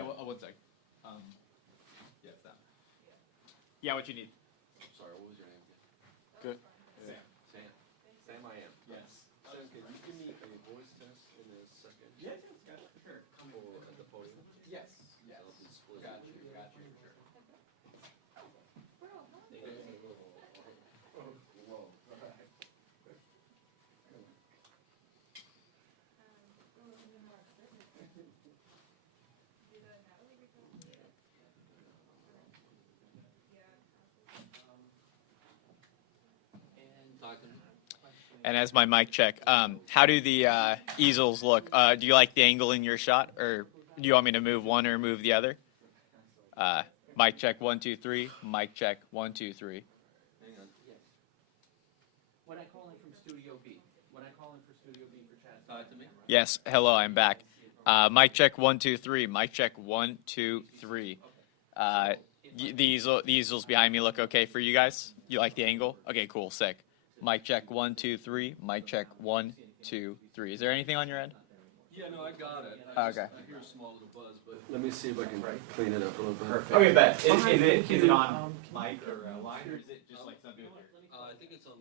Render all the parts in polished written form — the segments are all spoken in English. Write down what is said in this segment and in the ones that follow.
Yeah, well, 1 sec. Yeah, it's that. Yeah, what you need? I'm sorry, what was your name again? Good. Sam. Sam. Sam, I am. Yes. Sam, can you give me a voice test in a second? Yes, got it. Sure. Or at the podium? Yes. Yes. I'll be split. Got you. Sure. Whoa. Talk to me. And as my mic check, how do the easels look? Do you like the angle in your shot, or do you want me to move one or move the other? Mic check 1 2 3. Mic check 1 2 3. Hang on. Yes. When I call in from Studio B. When I call in for Studio B for chat. Talk to me. Yes. Hello, I'm back. Mic check 1 2 3. Mic check 1 2 3. The easels behind me look okay for you guys? You like the angle? Okay, cool, sick. Mic check 1 2 3. Mic check 1 2 3. Is there anything on your end? Yeah, no, I got it. Okay. I hear a small little buzz, but let me see if I can clean it up a little bit. Perfect. Okay, bet. Is it on mic or line, or is it just like something with your... I think it's on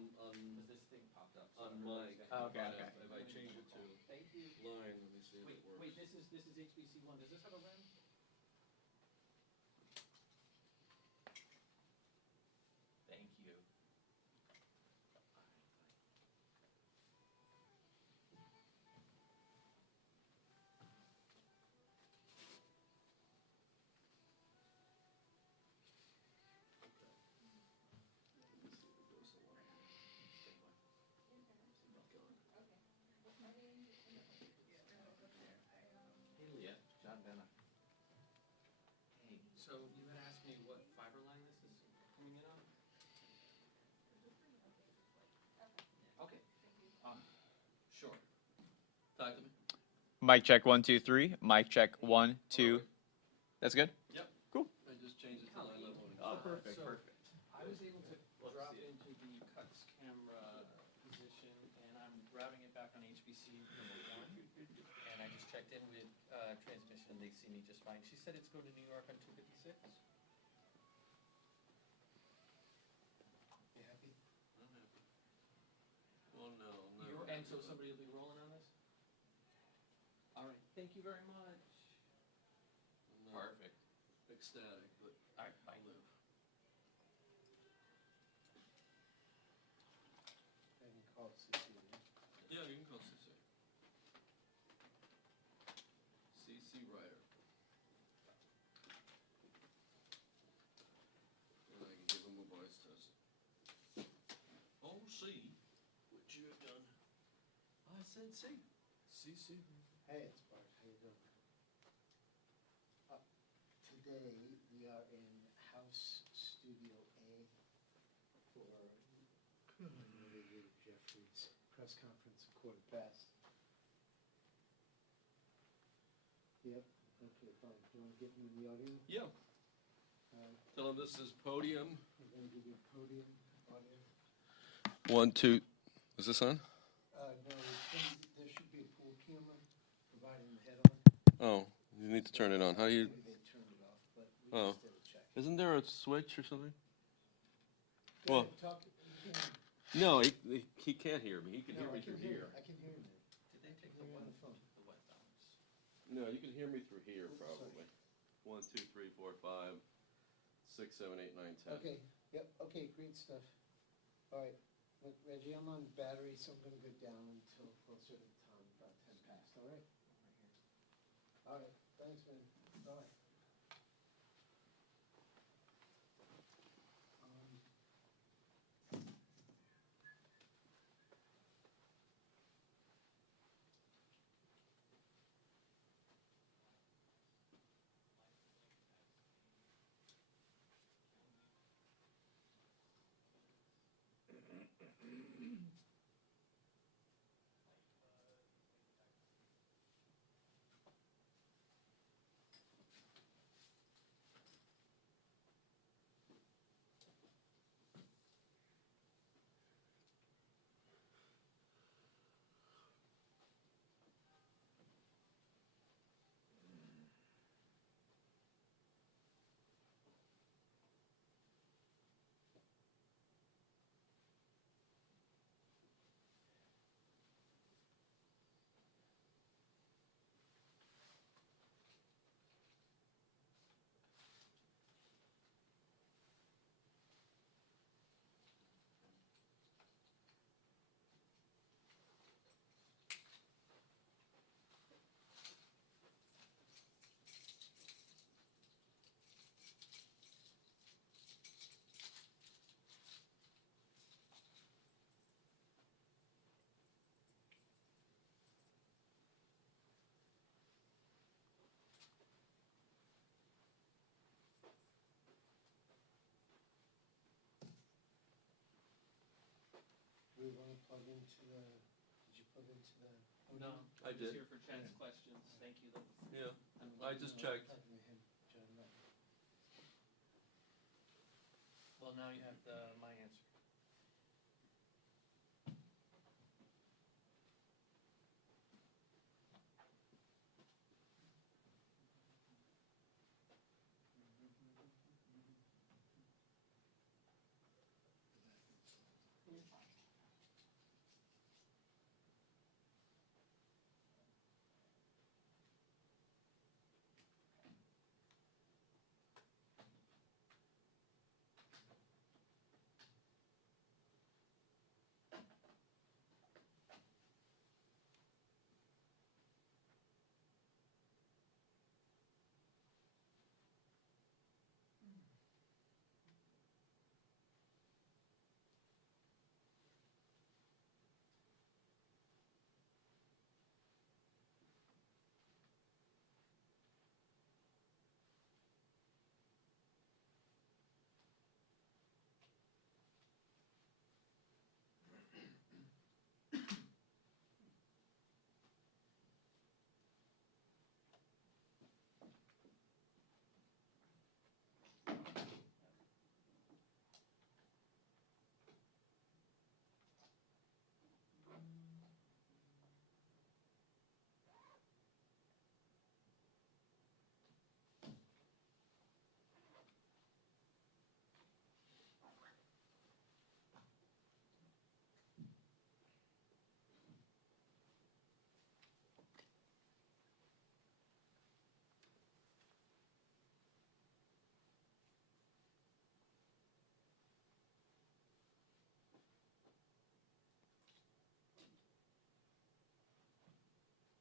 This thing popped up. on mic. Oh, okay, but okay. If I change it to Thank you. line, let me see if it works. Wait, this is HBC one. Does this have a REM? Thank you. Hey, Leah. John Benna. Hey, so you had asked me what fiber line this is coming in on? Okay. Sure. Talk to me. Mic check 1 2 3. Mic check 1 2. That's good? Yep. Cool. I just changed it to line level. Oh, perfect, So, perfect. I was able to drop into the cuts camera position, and I'm grabbing it back on HBC number 1. And I just checked in with transmission, and they see me just fine. She said it's going to New York on 256. You happy? I'm happy. Well, no. And so somebody will be rolling on this? All right. Thank you very much. I'm not ecstatic, but All right. Bye. I'll live. I can call CC. Yeah, you can call CC. CC Ryder. And I can give him a voice test. Oh, C, what you have done. I said C. CC. Hey, it's Bart. How you doing? Today we are in House Studio A for Hakeem Jeffries press conference at 1:15. Yep. Okay, fine. Do you want to get him in the audio? Yeah. Tell him this is podium. We're going to give you a podium audio. 1 2. Is this on? No, there should be a pool camera providing the head on. Oh, you need to turn it on. How do you? Maybe they turned it off, but we Oh. just did a check. Isn't there a switch or something? Go Well- ahead, talk. You can- No, he can't hear me. He can No, hear I me can through hear here. you. I can hear you. Did they take You're on the phone. the wet balance? No, you can hear me through here Oops, probably. 1 2 3 4 5 6 7 8 9 10. Okay, yep, okay, great stuff. All right, look, Reggie, I'm on battery, so I'm gonna go down until closer to time, about 10 past, all right? All right, thanks, man, bye. we wanna plug into the, did you plug into the? No, I I'm just did. here for Chad's questions. Thank you. Yeah, I'm I just checked. Talking to him, John Button. Well, now you have my answer.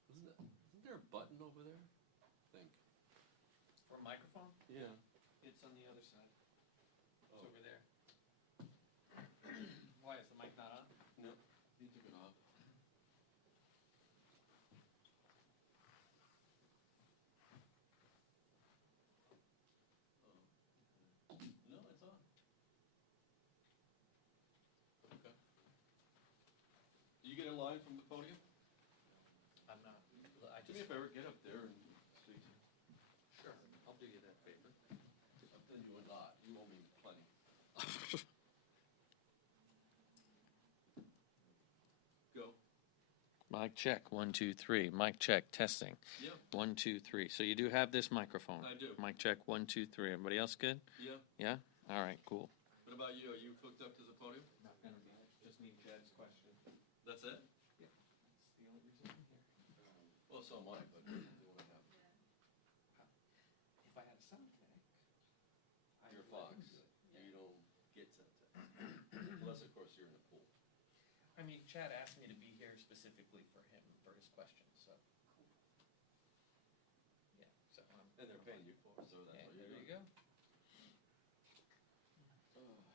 Isn't there a button over there? I think. For microphone, Yeah. it's on the other side. It's Oh. over there. Why, is the mic not on? No, he took it off. No, it's on. Okay. Do you get a line from the podium? I'm not. I Do me a just, favor, get up there and speak. sure, I'll do you that favor. I've done you a lot. You owe me plenty. Go. Mic check, 1, 2, 3. Mic check, testing. Yeah, 1, 2, 3. So you do have this microphone. I do. Mic check, 1, 2, 3. Everybody else good? Yeah. Yeah? All right, cool. What about you? Are you hooked up to the podium? Not gonna be. Just need Chad's question. That's it? That's the only reason I'm here. Well, so am I, but do what I have. If I had a sound tech, You're a fox. You don't get sound text. Unless, of course, you're in the pool. I mean, Chad asked me to be here specifically for him, for his questions, so. Yeah, so. And they're paying you for it, so that's Yeah, what there you're you doing. go.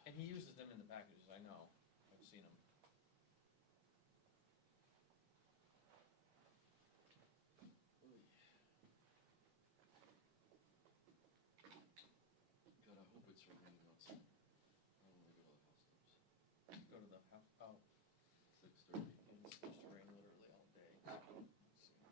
And he uses them in the packages, I know. I've seen them. God, I hope it's raining outside. I don't wanna go to the house tops. Go to the house, oh, 6:30. it's supposed to rain literally all day. So, let's see.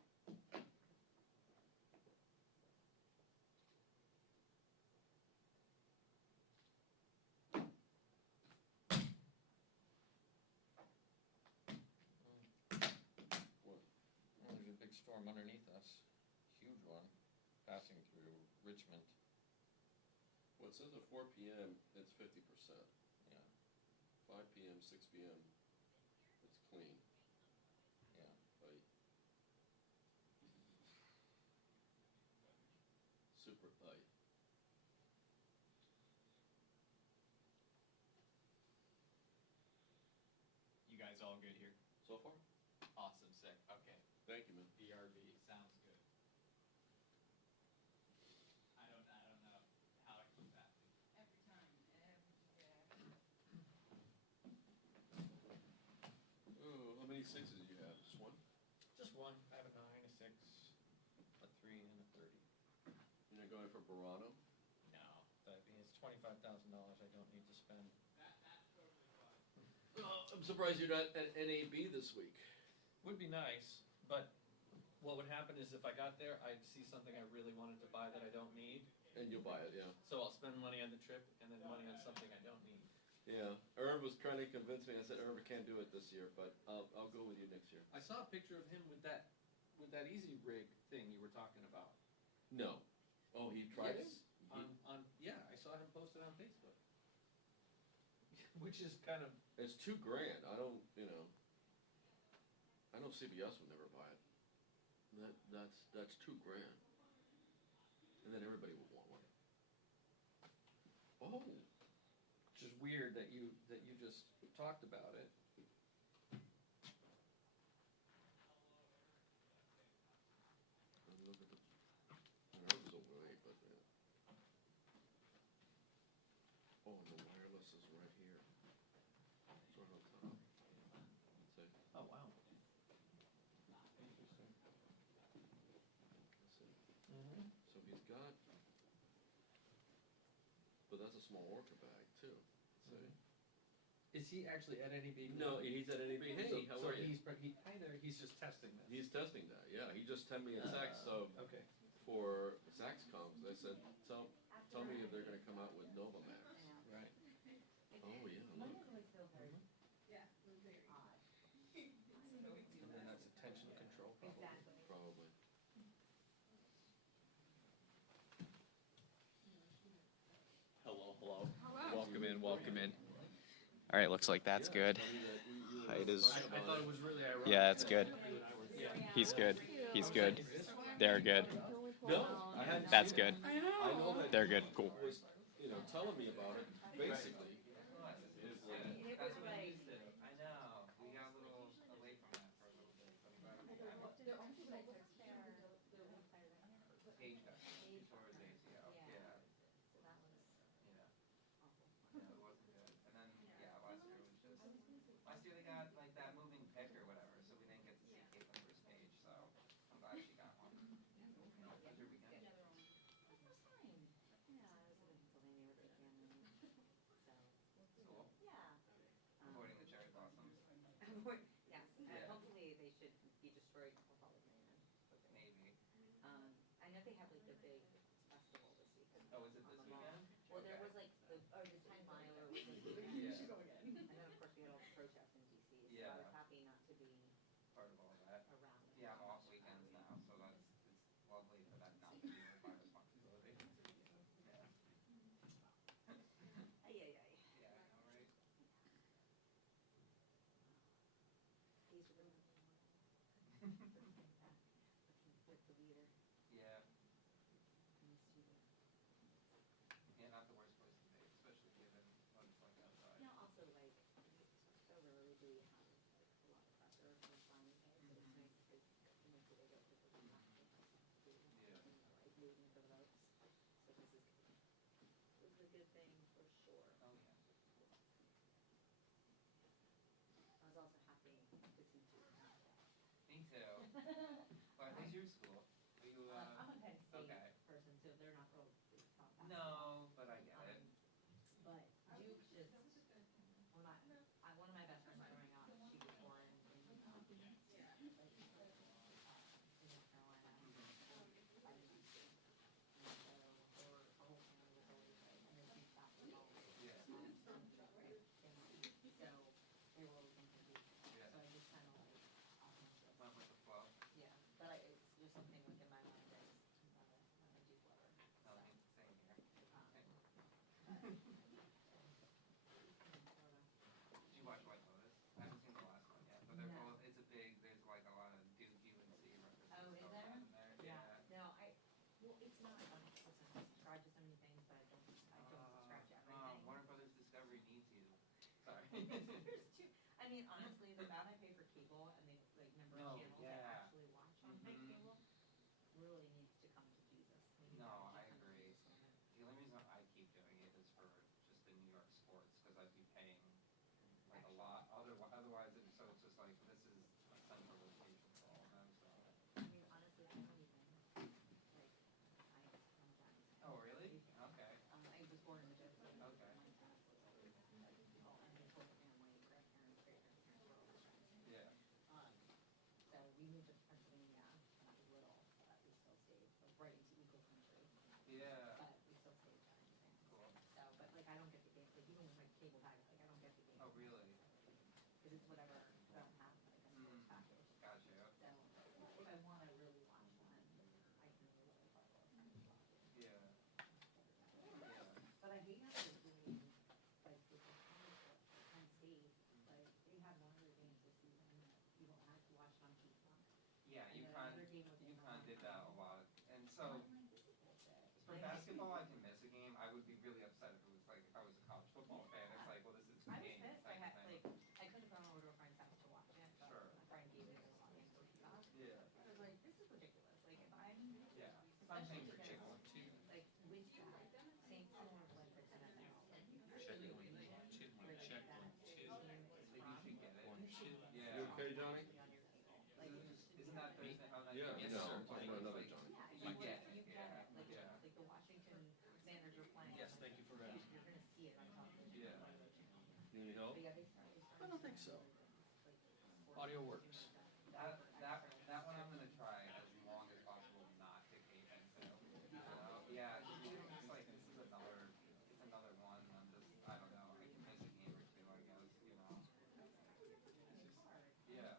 What? Well, there's a big storm underneath us, huge one, passing through Richmond. Well, it says at 4 p.m. it's 50%. Yeah, 5 p.m., 6 p.m. it's clean. yeah. Like, super tight. You guys all good here? So far? Awesome, sick. Okay. Thank you, man. BRB sounds good. I don't know how I keep that. Every time, Oh, how many sixes do you have? Just one? Just one, I have a 9, a 6, a 3, and a 30. You're not going for Burano? No, I mean, it's $25,000 I don't need to spend. That's totally fine. I'm surprised you're not at NAB this week. Would be nice, but what would happen is if I got there, I'd see something I really wanted to buy that I don't need. And you'll buy it, yeah. So I'll spend money on the trip and then money on something I don't need. Yeah. Irv was trying to convince me. I said, Irv, I can't do it this year, but I'll go with you next year. I saw a picture of him with that easy rig thing you were talking about. No. Oh, he tried it? Yes. Yeah, I saw him post it on Facebook. Which is kind of It's $2,000. I don't, I know CBS would never buy it. That's $2,000. And then everybody would want one. Oh. just weird that you just talked about it. Let me look at the. I know it was overweight, but yeah. Oh, and the wireless is right here. It's right on top. See? Oh, wow. See? Mm-hmm. So he's got. But that's a small orca bag too. See? Is he actually at NAB? No, he's at NAB. Hey, how are you? Hi there. He's just testing this. He's testing that. Yeah, he just sent me a text. So Okay. for Saxcoms, I said, tell me if they're going to come out with Novamax. Right. Oh yeah, look. And then that's attention control probably. Probably. Hello, hello. Welcome in, welcome in. All right, looks like that's good. Height is. I thought it was really ironic. Yeah, that's good. Yeah. He's good. He's good. They're good. No, I hadn't. That's seen it. good. I know that. They're good. Cool. Was, telling me about it. Basically, That's what we used to. I know. We got a little away from that for a little bit. But I'm glad I'm Age cut. Towards ACL. Yeah. Yeah. Yeah, it wasn't good. And then, yeah, last year was just. Last year they got like that moving pick or whatever, so we didn't get to see Caitlin first page. So I'm glad she got one. How was your weekend? Cool. Avoiding the cherry blossoms. Yes, Yeah. hopefully they should be destroyed before Halloween. Maybe. I know they have like the big festival this weekend. Oh, is it this on the mall. weekend? Well, there Okay. was like the 10 miler was this weekend. Yeah. And then of course we had all the protests in DC, so I Yeah. was happy not to be Part of all that. around. Yeah, I'm off weekends now, so it's lovely for that not to be my responsibility. Yeah. Ay, ay, ay. Yeah, I know, right? These are the looking for the leader Yeah. and the student. Yeah, not the worst place to be, especially given what it's like outside. You know, also like, so rarely do we have like a lot of pressure from finding things, but it's nice because, so they get people to not think to, Yeah. like moving for the votes. So this is a good thing for sure. Oh, yeah. I was also happy to see you. Me too. Well, who's your school? Are you, I'm a Penn State okay. person, so they're not real, it's not that. No, but I get it. But Duke just, one of my best friends growing up, she was born in, North Carolina. I didn't used to. And so her whole family was always like, and then she's basketball. Yeah. So they were always into Duke. Yeah. So I just kind of like, osmosis. Went with the flow. Yeah, but it's just something like in my mind that I'm a Duke lover. No, I mean, same here. Um, Did you watch White Lotus? I haven't seen the last one yet, but they're No. both, it's a big, there's like a lot of Duke UNC references Oh, is going there? on in there. Yeah. No, well, it's not, listen, I subscribe to so many things, but I don't subscribe to everything. Warner Brothers Discovery needs you. Sorry. There's two, I mean, honestly, the amount I pay for cable and the, like, number No, of channels I yeah. actually watch on my Mhm. cable really needs to come to Jesus. We need No, to I come to agree. Jesus on it. The only reason I keep doing it is for just the New York sports, because I'd be paying like a lot, otherwise it's just like, this is a central location for all of them, so. I mean, honestly, I don't even, like, I'm a Giants fan. Oh, really? Okay. I was born in the Jets. Okay. My dad was always, and his whole family, grandparents, great grandparents, So for basketball, I can miss a game. I would be really upset if it was like if I was a college football fan. It's like, well, this is the I was game. pissed, I type had, of like, thing. I couldn't have gone over to a friend's house to watch it, but Sure. a friend gave me this on stuff. Yeah. I was like, this is ridiculous, like, if I'm, Yeah. Some things are because, chicken. like, with that, same similar to like the NFL. Check it, 1, 2, check 1, 2. Like you should get it. 1, 2. Yeah. You okay, Johnny? Like, Isn't that Thursday? Oh, no, Yeah, yes, no, sir. I'm talking about another Johnny. yeah, You get it. you get it, like, Yeah. like the Washington Commanders are playing. Yes, thank you for You're asking. gonna see it on television. Yeah. You need help? But yeah, they started. I don't think so. Audio works. That one I'm gonna try as long as possible not to cave into. Yeah, it's like this is another one. I'm just I don't know. I can miss a game or two, I guess. You know. Yeah.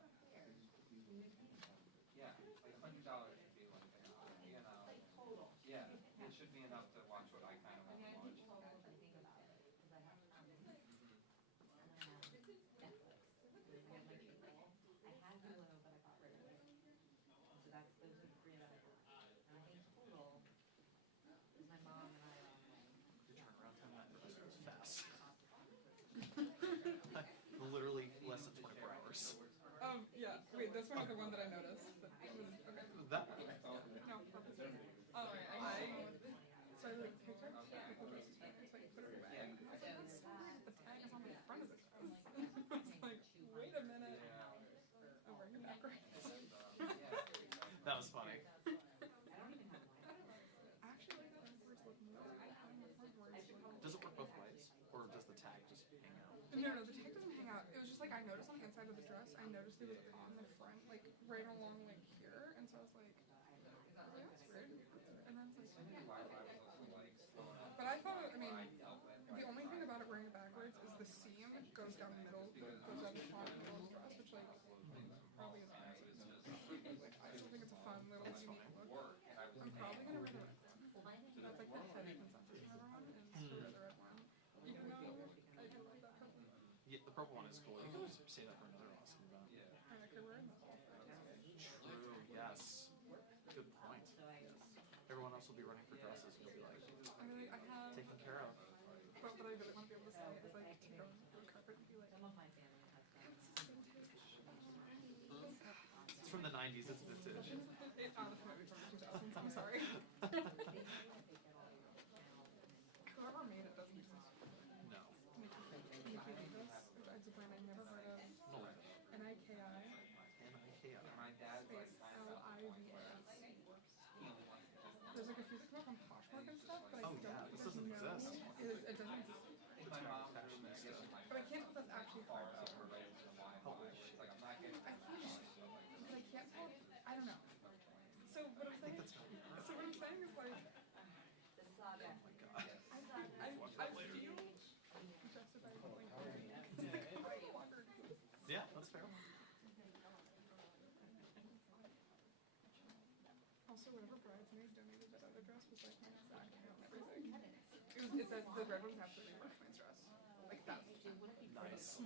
Yeah. Like $100 should be like enough. You know. Total. Yeah. It should be enough to watch what I kind of I want mean, to I watch. think total, if I think about it, because I have Netflix. I have my cable. I had Hulu, but I got rid of it. So those are the three that I have. And I think total, is my mom and I are on like. Your turnaround time on that was fast. cost Literally less than 24 hours. Yeah, wait, this one is the one that I noticed. Okay. That No, purpose. So I like picked up the dress is fine, so I put it away. I was like, that's so weird, the tag is on the front of the dress. I was like, wait a minute. I'm wearing it backwards. that was funny. Actually, like that backwards look more. Does it work both ways, or does the tag just hang out? No, the tag doesn't hang out. It was just like I noticed on the inside of the dress, I noticed it was on the front, like right along like here, and so I was like, that's weird. And then it's like, but I thought, I mean, the only thing about it wearing it backwards is the seam goes down the middle, goes down the front middle of the dress, which like probably isn't nice. Like I still think it's a fun little unique look. I'm probably gonna wear the red one. That's like the heavy consensus from everyone is to wear the red one. Even though I do love that purple. Yeah, the purple one is cool. You can just say that for another awesome event. And I could wear it in the fall. True. Yes. Good point. Everyone else will be running for dresses. You'll be like I mean, like, I have, taken care of. but what I really want to be able to say is like to go on the carpet and be like, Some of my family has done. this is vintage. It's from the 90s. It's vintage. It's honestly might be from the 2000s. I'm sorry. Whoever made it doesn't exist. No. Nikki Davis, it's a brand I've never heard of. No. Niki N-I-K-I. My dad's like space kind of Livs. There's like a few things about from Poshmark and stuff, but I Oh, don't yeah, this doesn't know. exist. It doesn't exist. my mom actually messed up my But I can't tell if that's actually car hard. up her right into the Wi-Fi. It's like I'm not getting I can't, because I can't tell, I don't know. So what I'm saying, is like, The saga. Oh my god. I feel justified going no longer exists. Yeah, that's fair. Also, whatever bridesmaid donated that other dress was like my exact hair and everything. It said the red one was absolutely bridesmaid's dress. Like that. Nice.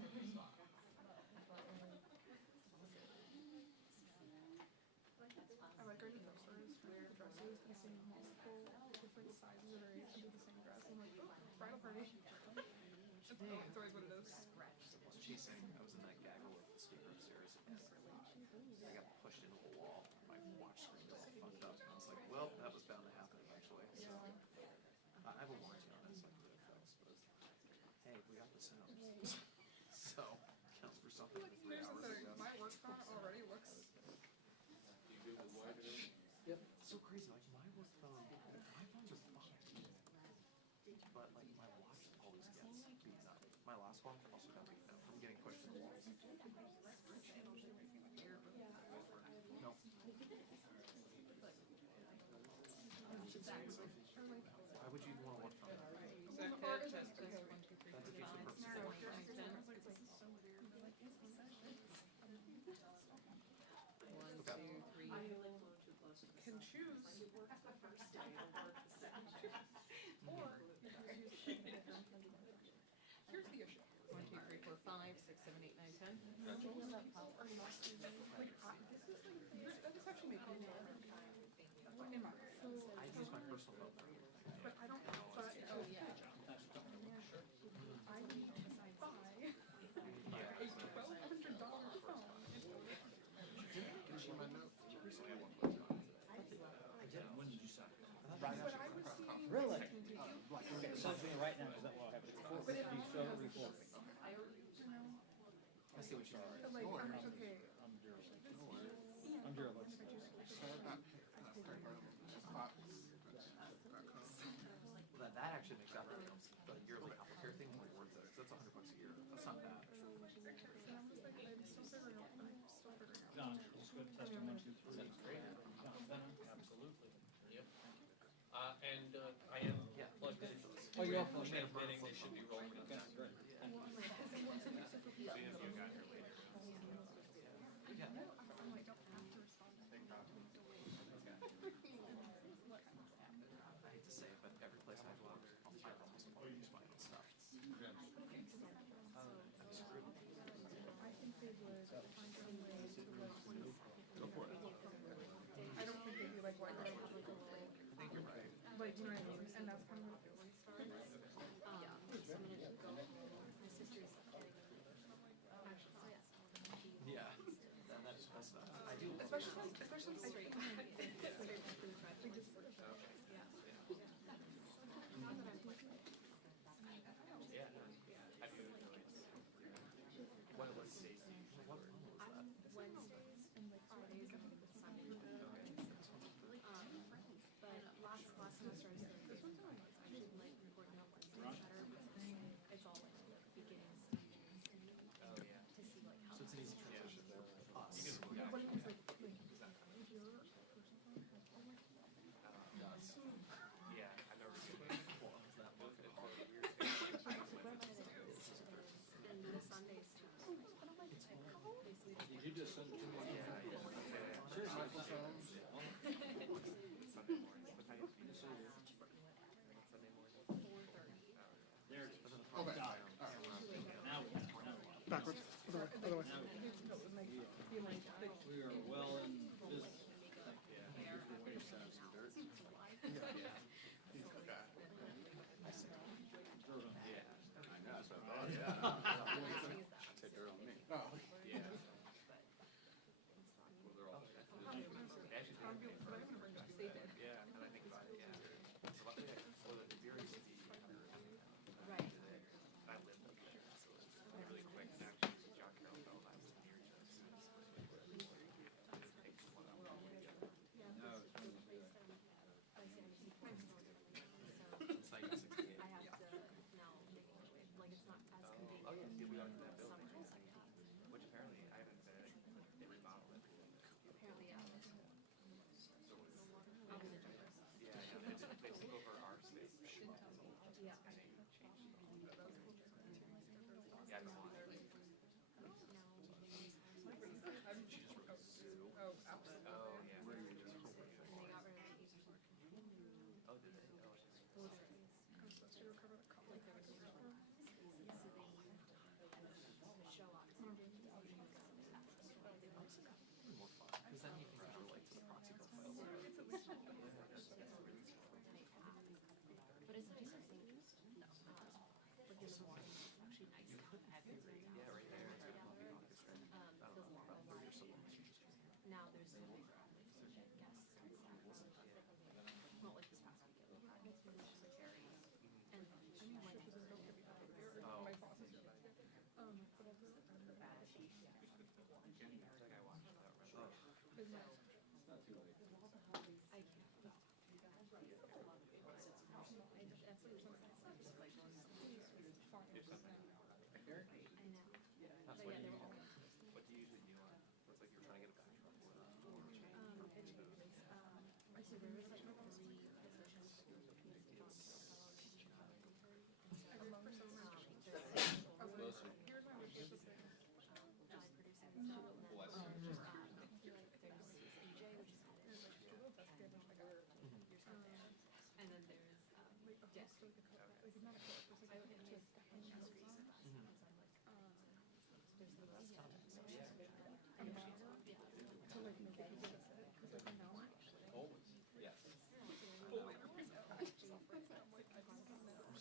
I like going to thrift stores for the dresses and seeing multiple different sizes that are under the same dress. I'm like, oh, bridal party. It's always what it is. I was chasing. I was in that gaggle with the speaker upstairs, and I got pushed into a wall. My watch screen got all fucked up, and I was like, well, that was bound to happen eventually. So, I have a warranty on it, so I can get it fixed. But hey, we got the sound, so counts for something. For 3 Here's the hours. thing, my work phone already looks. You good with wife and everything? It's so crazy. Like my work phone, my phones are fine, but like my watch always gets beaten up. My last one also got beaten up from getting pushed in the walls. No. Why would you even want to work from that? Or is it, okay, That defeats the purpose of no, work. here's the thing, it's like so weird. One, two, three. Can choose the first day or work the second day. Or you can just use it. Here's the issue. 1, 2, 3, 4, 5, 6, 7, 8, 9, 10. Most people are not using, like, this is like, this actually makes me in my mind. personal phone for everything. But I don't, but, oh, yeah. I need to buy a $1,200 phone in order to When did you sign? But I was seeing. Really? Something right now, is that what happened? But it You only show has a report. you know, I see what you mean. but like, I'm like, okay. I'm Daryl. And I'm Daryl. if I choose to keep it, Well, that actually makes out the yearly healthcare thing more worth it, 'cause that's $100 a year. That's not bad. and I'm just like, I'm still figuring out. Don, just go to testing 1, 2, 3. Sounds great. Don, Absolutely. Yep. And I am Yeah. plugged in. Oh, you're all plugged in. Transmitting, they should be rolling on Okay, time. great. Well, I'm like, because it wants to be super cool. Yeah. I'm like, don't have to respond. I hate to say it, but every place I go, I almost always use my own stuff. I'm screwed. I think they would find some way to like. Go for it. I don't think they'd be like, why would I have like a fake? I think you're right. Like, you know what I mean? And that's kind of what it feels like. Yeah. That is best. I do. Especially I think Yeah. Have you enjoyed? What was safety? What was that? Wednesdays and like Fridays and Sunday. But last semester I started this one time. I actually like recording on Wednesdays better because it's all like beginnings Oh, yeah. to see like how. So it's an easy transition. Us. Yeah, but it was like if your personal phone has all my Yeah, I remember doing Well, owns that market. And the Sundays too. But I'm like, Did you just send it to me? Sure, microphone. Sunday morning. What time do you Sunday morning? There it is. Okay. Now we have, now we have. Backwards. Other way. We are well in business. Yeah, and I think about it, yeah. So luckily, so the beer used to be right. I lived up there, so it's really quick. And actually, John Carroll felt I was near just. Take one out. It's like 68. I have to now make like it's not as convenient. Oh, yeah, we owned that as building. summer. Which apparently I haven't been, they remodeled it. Apparently, yeah. So it was, I'll be the driver. yeah, they took over our space. Yeah. And they changed it. Yeah, I don't know. Oh, absolutely. Oh, yeah. And they got rid of the easy work. Oh, did they? Oh, it's just. I'm supposed to recover the call. Like there was so they show up. More fun. Because then you can relate to the proxy profile. But it's nice, I think. No. Like in the morning, it's actually nice. You could have your, yeah, right there. It's good coffee on this thing. I don't know about your supplements. Now there's no guests on Saturday. Not like this past weekend. We had secretary and like Oh. My boss is really good. But also, Like I watched that. Oh. is my I can't. I know. That's But what yeah, you they were all. What do you usually do? It's like you're trying to get a back truck or I see there was like 3 positions. I work for so much. Here's my wish list of things. Producing stuff, and then there's AJ, which is There's like Google Desk and oh my god. your stuff there, and then there's Like a Dick. host of like a co- like not a co it's like a to hang out on. There's the rest of it. And then to like make it easier to sit because like now Always. Yes. fully represent.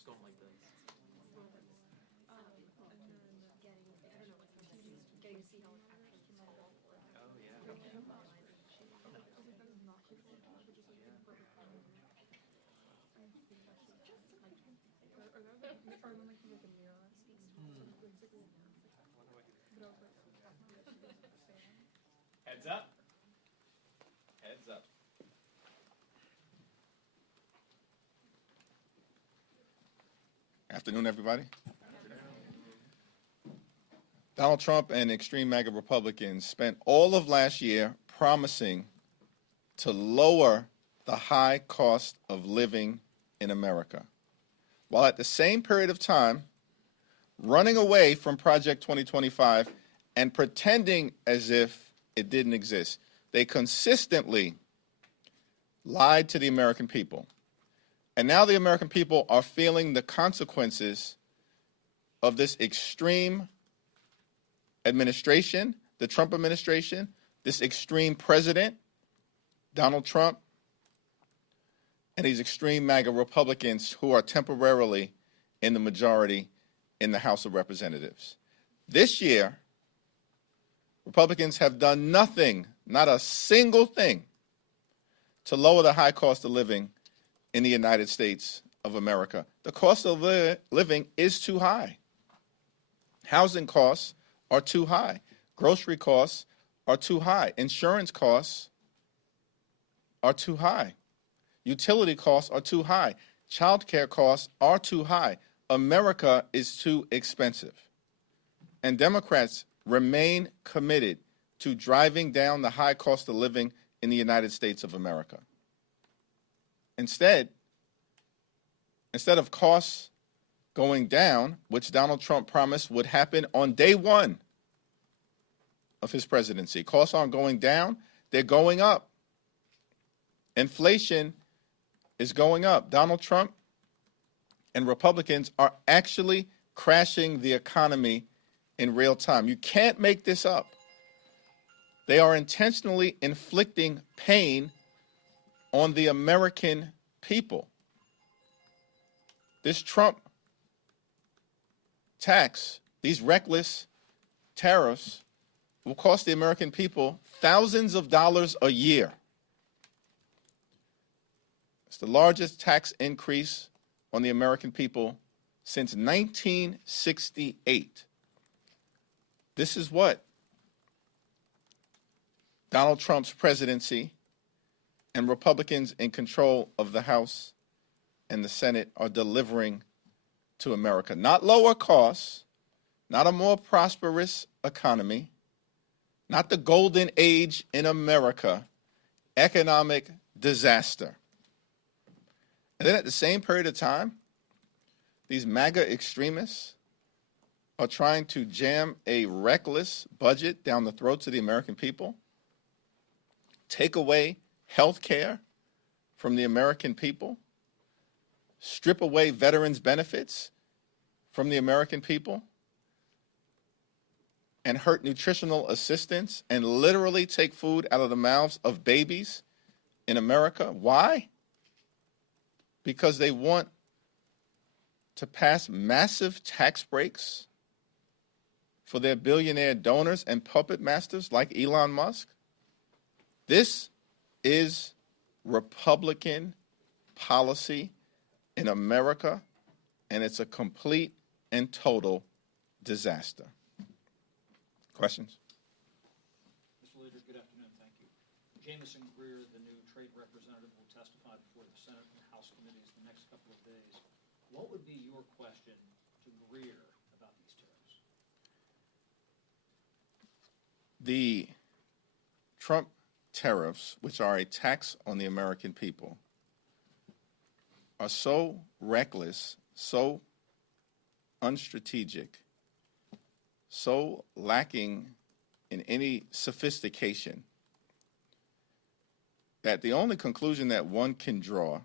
just going like this. Oh yeah. Or then like a mirror. Basically, but I was like, Heads up. Heads up. Afternoon, everybody. Donald Trump and extreme MAGA Republicans spent all of last year promising to lower the high cost of living in America, while at the same period of time running away from Project 2025 and pretending as if it didn't exist. They consistently lied to the American people. And now the American people are feeling the consequences of this extreme administration, the Trump administration, this extreme president, Donald Trump, and these extreme MAGA Republicans who are temporarily in the majority in the House of Representatives. This year, Republicans have done nothing, not a single thing, to lower the high cost of living in the United States of America. The cost of living is too high. Housing costs are too high. Grocery costs are too high. Insurance costs are too high. Utility costs are too high. Child care costs are too high. America is too expensive. And Democrats remain committed to driving down the high cost of living in the United States of America. Instead of costs going down, which Donald Trump promised would happen on day one of his presidency, costs aren't going down, they're going up. Inflation is going up. Donald Trump and Republicans are actually crashing the economy in real time. You can't make this up. They are intentionally inflicting pain on the American people. This Trump tax, these reckless tariffs, will cost the American people thousands of dollars a year. It's the largest tax increase on the American people since 1968. This is what Donald Trump's presidency and Republicans in control of the House and the Senate are delivering to America. Not lower costs, not a more prosperous economy, not the golden age in America, economic disaster. And then at the same period of time, these MAGA extremists are trying to jam a reckless budget down the throats of the American people, take away health care from the American people, strip away veterans' benefits from the American people, and hurt nutritional assistance and literally take food out of the mouths of babies in America. Why? Because they want to pass massive tax breaks for their billionaire donors and puppet masters like Elon Musk. This is Republican policy in America, and it's a complete and total disaster. Questions? Mr. Leader, good afternoon. Thank you. Jamison Greer, the new trade representative, will testify before the Senate and House committees the next couple of days. What would be your question to Greer about these tariffs? The Trump tariffs, which are a tax on the American people, are so reckless, so unstrategic, so lacking in any sophistication, that the only conclusion that one can draw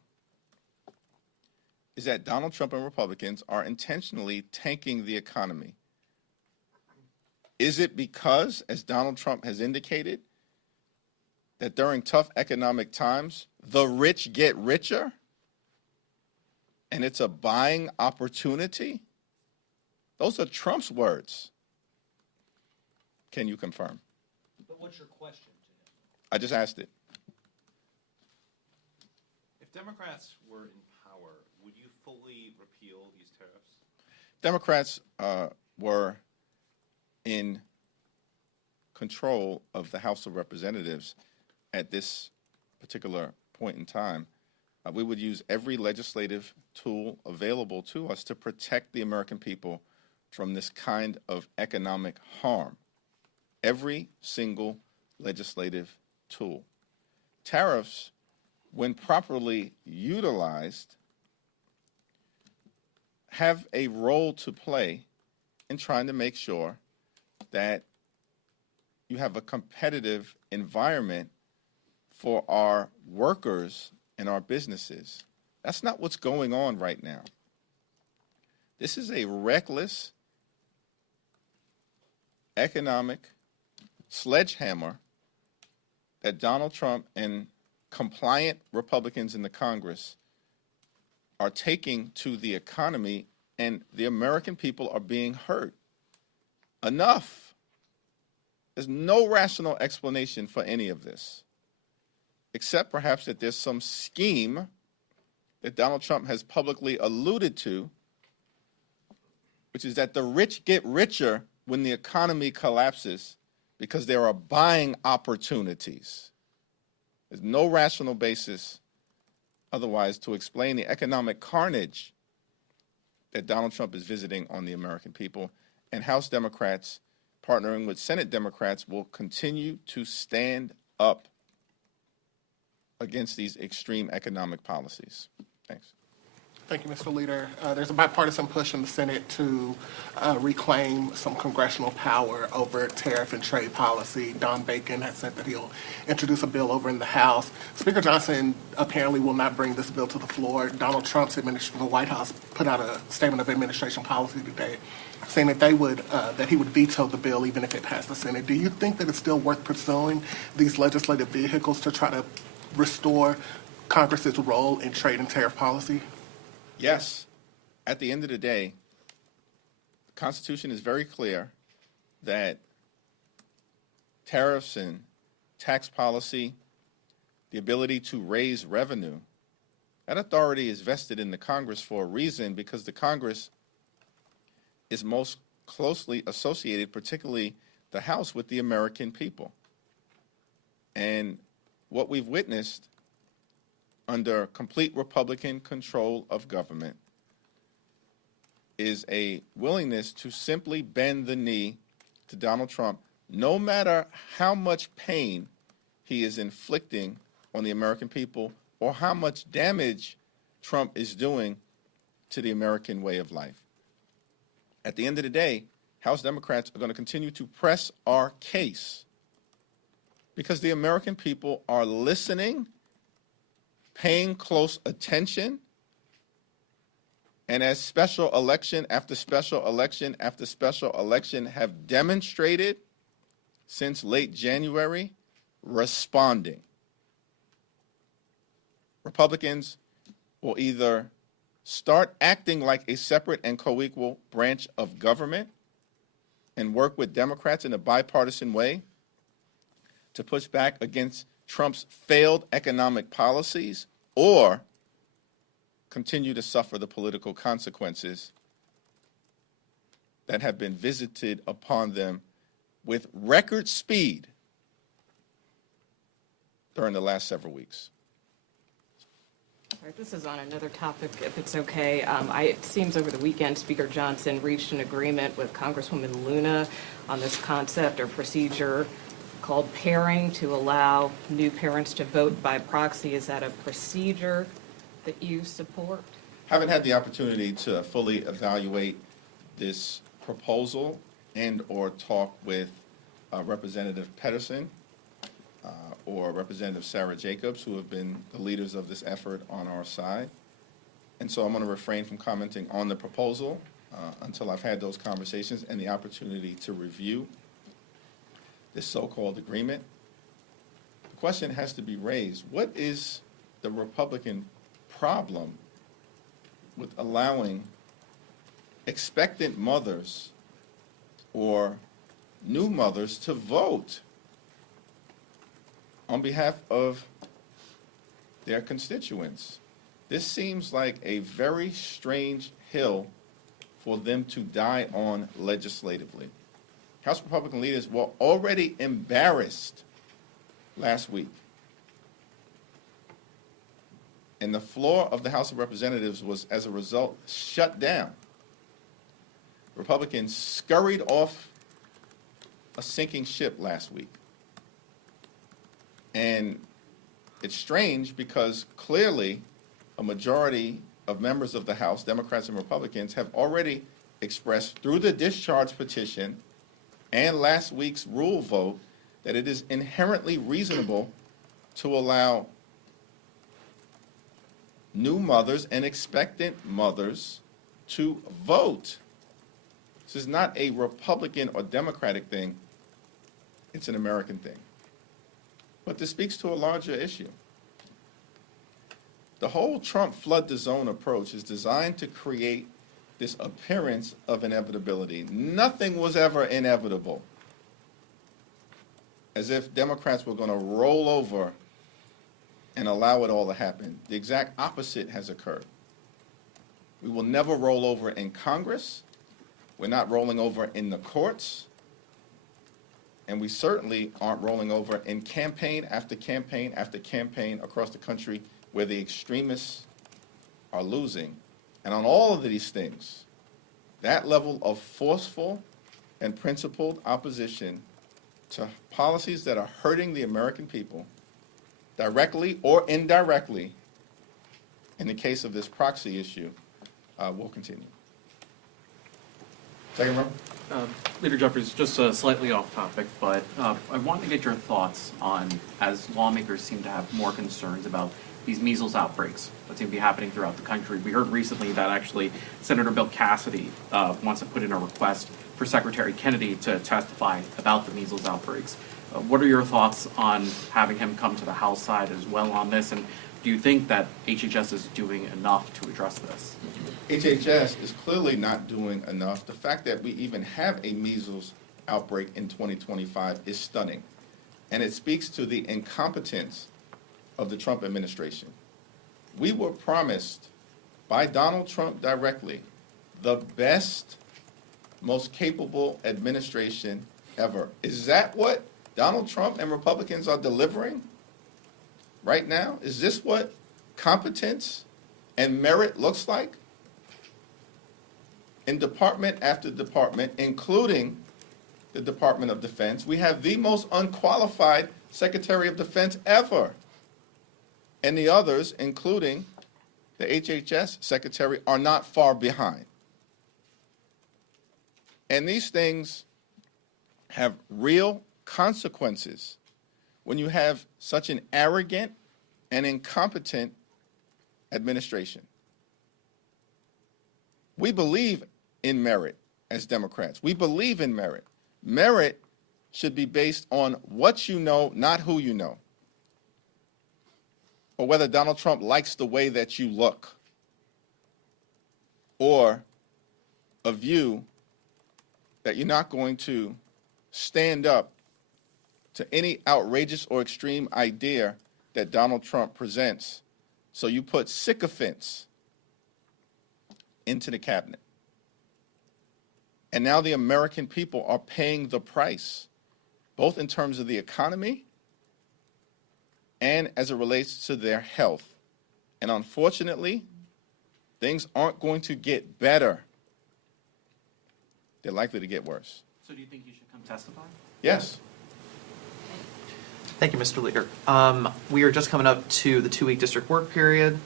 is that Donald Trump and Republicans are intentionally tanking the economy. Is it because, as Donald Trump has indicated, that during tough economic times, the rich get richer? and it's a buying opportunity, those are Trump's words. Can you confirm? But what's your question to him? I just asked it. If Democrats were in power, would you fully repeal these tariffs? Democrats were in control of the House of Representatives at this particular point in time. We would use every legislative tool available to us to protect the American people from this kind of economic harm. Every single legislative tool. Tariffs, when properly utilized, have a role to play in trying to make sure that you have a competitive environment for our workers and our businesses. That's not what's going on right now. This is a reckless economic sledgehammer that Donald Trump and compliant Republicans in the Congress are taking to the economy, and the American people are being hurt. Enough. There's no rational explanation for any of this, except perhaps that there's some scheme that Donald Trump has publicly alluded to, which is that the rich get richer when the economy collapses because there are buying opportunities. There's no rational basis otherwise to explain the economic carnage that Donald Trump is visiting on the American people. And House Democrats, partnering with Senate Democrats, will continue to stand up against these extreme economic policies. Thanks. Thank you, Mr. Leader. There's a bipartisan push in the Senate to reclaim some congressional power over tariff and trade policy. Don Bacon has said that he'll introduce a bill over in the House. Speaker Johnson apparently will not bring this bill to the floor. Donald Trump's the White House put out a statement of administration policy today saying that that he would veto the bill even if it passed the Senate. Do you think that it's still worth pursuing these legislative vehicles to try to restore Congress's role in trade and tariff policy? Yes. At the end of the day, the Constitution is very clear that tariffs and tax policy, the ability to raise revenue, that authority is vested in the Congress for a reason, because the Congress is most closely associated, particularly the House, with the American people. And what we've witnessed under complete Republican control of government is a willingness to simply bend the knee to Donald Trump, no matter how much pain he is inflicting on the American people or how much damage Trump is doing to the American way of life. At the end of the day, House Democrats are going to continue to press our case because the American people are listening, paying close attention, and as special election after special election after special election have demonstrated since late January, responding. Republicans will either start acting like a separate and co-equal branch of government and work with Democrats in a bipartisan way to push back against Trump's failed economic policies, or continue to suffer the political consequences that have been visited upon them with record speed during the last several weeks. All right, this is on another topic, if it's okay. It seems over the weekend, Speaker Johnson reached an agreement with Congresswoman Luna on this concept or procedure called pairing to allow new parents to vote by proxy. Is that a procedure that you support? Haven't had the opportunity to fully evaluate this proposal and or talk with Representative Pedersen or Representative Sarah Jacobs, who have been the leaders of this effort on our side. And so I'm going to refrain from commenting on the proposal until I've had those conversations and the opportunity to review this so-called agreement. The question has to be raised: what is the Republican problem with allowing expectant mothers or new mothers to vote on behalf of their constituents. This seems like a very strange hill for them to die on legislatively. House Republican leaders were already embarrassed last week. And the floor of the House of Representatives was, as a result, shut down. Republicans scurried off a sinking ship last week. And it's strange because clearly a majority of members of the House, Democrats and Republicans, have already expressed through the discharge petition and last week's rule vote that it is inherently reasonable to allow new mothers and expectant mothers to vote. This is not a Republican or Democratic thing. It's an American thing. But this speaks to a larger issue. The whole Trump flood the zone approach is designed to create this appearance of inevitability. Nothing was ever inevitable. As if Democrats were going to roll over and allow it all to happen. The exact opposite has occurred. We will never roll over in Congress. We're not rolling over in the courts. And we certainly aren't rolling over in campaign after campaign after campaign across the country where the extremists are losing. And on all of these things, that level of forceful and principled opposition to policies that are hurting the American people, directly or indirectly, in the case of this proxy issue, will continue. Second row. Leader Jeffries, just slightly off topic, but I wanted to get your thoughts on, as lawmakers seem to have more concerns about these measles outbreaks that seem to be happening throughout the country. We heard recently that actually Senator Bill Cassidy wants to put in a request for Secretary Kennedy to testify about the measles outbreaks. What are your thoughts on having him come to the House side as well on this? And do you think that HHS is doing enough to address this? HHS is clearly not doing enough. The fact that we even have a measles outbreak in 2025 is stunning. And it speaks to the incompetence of the Trump administration. We were promised by Donald Trump directly the best, most capable administration ever. Is that what Donald Trump and Republicans are delivering right now? Is this what competence and merit looks like? In department after department, including the Department of Defense, we have the most unqualified Secretary of Defense ever. And the others, including the HHS Secretary, are not far behind. And these things have real consequences when you have such an arrogant and incompetent administration. We believe in merit as Democrats. We believe in merit. Merit should be based on what you know, not who you know, or whether Donald Trump likes the way that you look, or a view that you're not going to stand up to any outrageous or extreme idea that Donald Trump presents. So you put sycophants into the cabinet. And now the American people are paying the price, both in terms of the economy and as it relates to their health. And unfortunately, things aren't going to get better. They're likely to get worse. So do you think you should come testify? Yes. Thank you, Mr. Leader. We are just coming up to the 2-week district work period.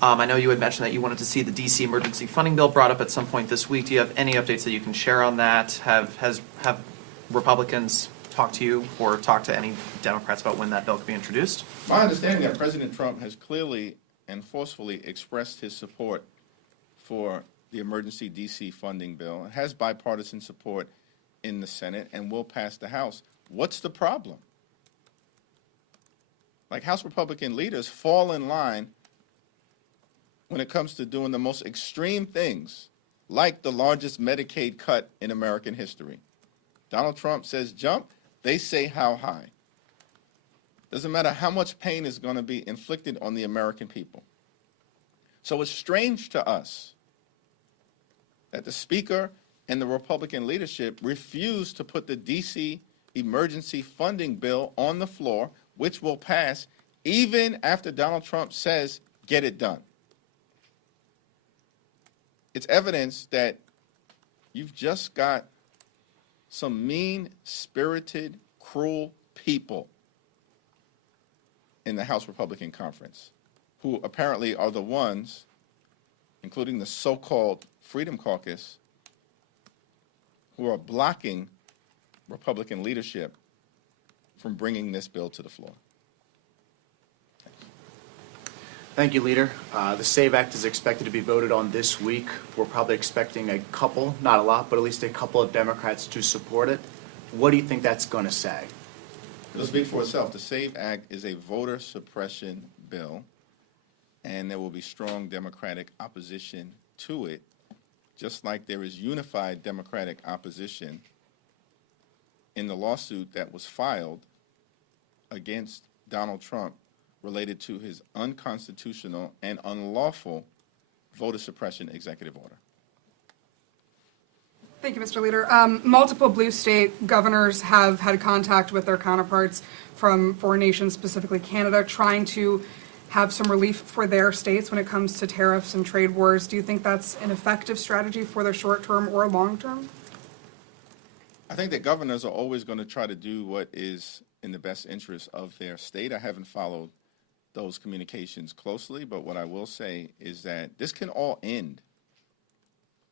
I know you had mentioned that you wanted to see the DC emergency funding bill brought up at some point this week. Do you have any updates that you can share on that? Have Republicans talked to you or talked to any Democrats about when that bill could be introduced? My understanding that President Trump has clearly and forcefully expressed his support for the emergency DC funding bill. It has bipartisan support in the Senate and will pass the House. What's the problem? Like, House Republican leaders fall in line when it comes to doing the most extreme things, like the largest Medicaid cut in American history. Donald Trump says jump, they say how high. Doesn't matter how much pain is going to be inflicted on the American people. So it's strange to us that the Speaker and the Republican leadership refuse to put the D.C. emergency funding bill on the floor, which will pass even after Donald Trump says, get it done. It's evidence that you've just got some mean-spirited, cruel people in the House Republican Conference, who apparently are the ones, including the so-called Freedom Caucus, who are blocking Republican leadership from bringing this bill to the floor. Thank you, Leader. The SAVE Act is expected to be voted on this week. We're probably expecting a couple, not a lot, but at least a couple of Democrats to support it. What do you think that's going to say? It'll speak for itself. The SAVE Act is a voter suppression bill, and there will be strong Democratic opposition to it, just like there is unified Democratic opposition in the lawsuit that was filed against Donald Trump related to his unconstitutional and unlawful voter suppression executive order. Thank you, Mr. Leader. Multiple blue state governors have had contact with their counterparts from foreign nations, specifically Canada, trying to have some relief for their states when it comes to tariffs and trade wars. Do you think that's an effective strategy for the short term or long term? I think that governors are always going to try to do what is in the best interest of their state. I haven't followed those communications closely, but what I will say is that this can all end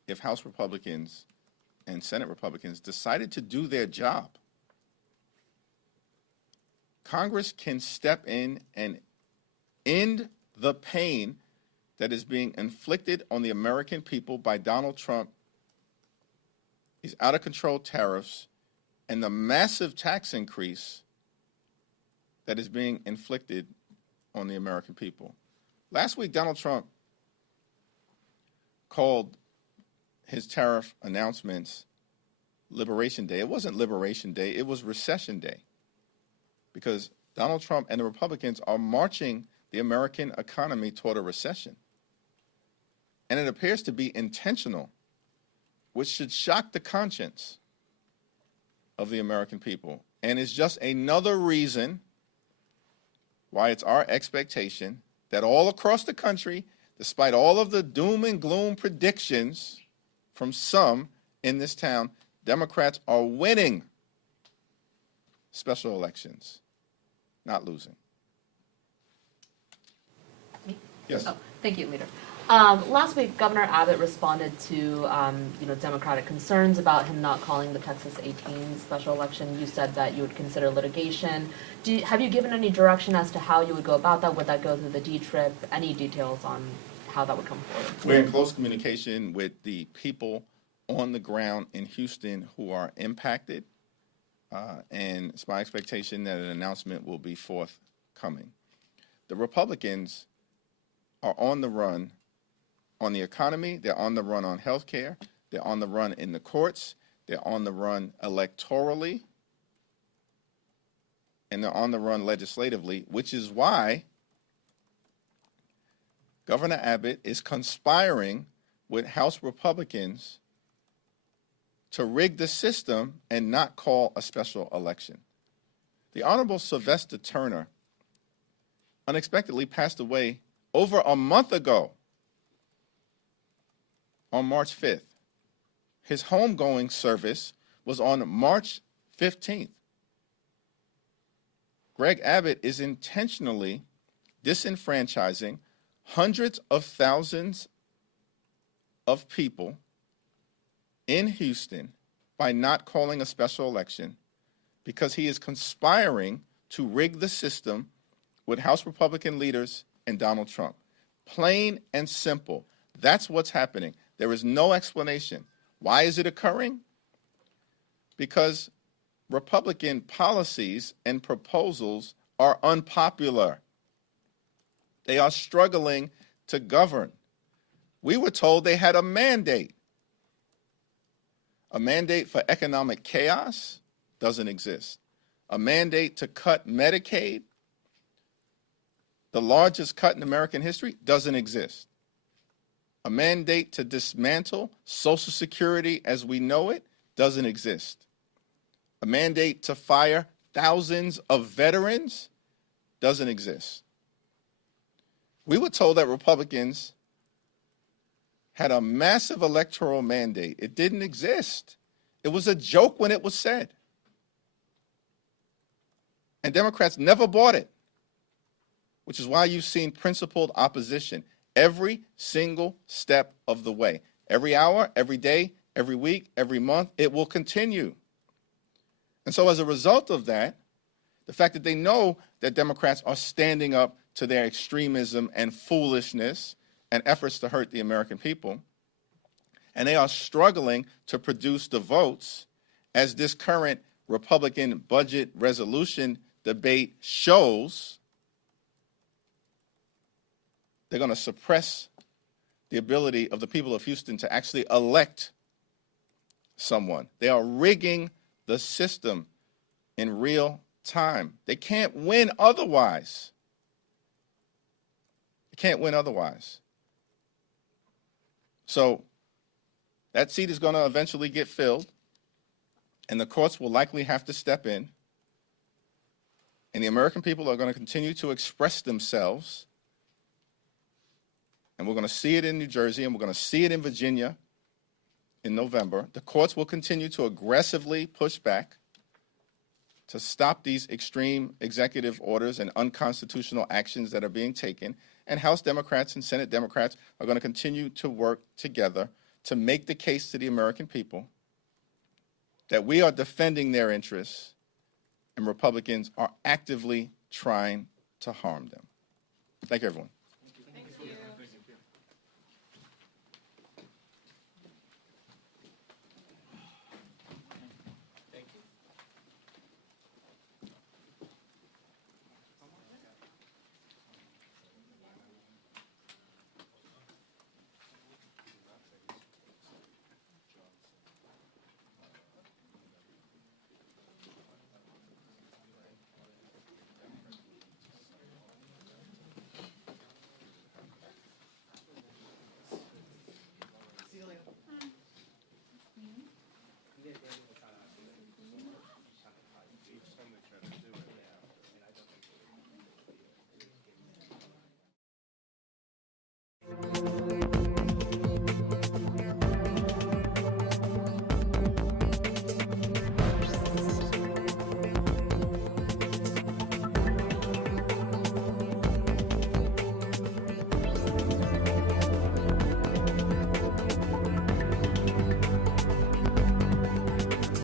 if House Republicans and Senate Republicans decided to do their job. Congress can step in and end the pain that is being inflicted on the American people by Donald Trump, these out-of-control tariffs, and the massive tax increase that is being inflicted on the American people. Last week, Donald Trump called his tariff announcements Liberation Day. It wasn't Liberation Day, it was Recession Day, because Donald Trump and the Republicans are marching the American economy toward a recession. And it appears to be intentional, which should shock the conscience of the American people, and is just another reason why it's our expectation that all across the country, despite all of the doom and gloom predictions from some in this town, Democrats are winning special elections, not losing. Yes. Oh, thank you, Leader. Last week, Governor Abbott responded to Democratic concerns about him not calling the Texas 18 special election. You said that you would consider litigation. Have you given any direction as to how you would go about that? Would that go through the D-Trip? Any details on how that would come forward? We're in close communication with the people on the ground in Houston who are impacted, and it's my expectation that an announcement will be forthcoming. The Republicans are on the run on the economy, they're on the run on health care, they're on the run in the courts, they're on the run electorally, and they're on the run legislatively, which is why Governor Abbott is conspiring with House Republicans to rig the system and not call a special election. The Honorable Sylvester Turner unexpectedly passed away over a month ago on March 5th. His homegoing service was on March 15th. Greg Abbott is intentionally disenfranchising hundreds of thousands of people in Houston by not calling a special election because he is conspiring to rig the system with House Republican leaders and Donald Trump. Plain and simple. That's what's happening. There is no explanation. Why is it occurring? Because Republican policies and proposals are unpopular. They are struggling to govern. We were told they had a mandate. A mandate for economic chaos doesn't exist. A mandate to cut Medicaid, the largest cut in American history, doesn't exist. A mandate to dismantle Social Security as we know it doesn't exist. A mandate to fire thousands of veterans doesn't exist. We were told that Republicans had a massive electoral mandate. It didn't exist. It was a joke when it was said. And Democrats never bought it, which is why you've seen principled opposition every single step of the way. Every hour, every day, every week, every month, it will continue. And so as a result of that, the fact that they know that Democrats are standing up to their extremism and foolishness and efforts to hurt the American people, and they are struggling to produce the votes, as this current Republican budget resolution debate shows, they're going to suppress the ability of the people of Houston to actually elect someone. They are rigging the system in real time. They can't win otherwise. They can't win otherwise. So that seat is going to eventually get filled, and the courts will likely have to step in, and the American people are going to continue to express themselves, and we're going to see it in New Jersey, and we're going to see it in Virginia in November. The courts will continue to aggressively push back to stop these extreme executive orders and unconstitutional actions that are being taken, and House Democrats and Senate Democrats are going to continue to work together to make the case to the American people that we are defending their interests and Republicans are actively trying to harm them. Thank you, everyone.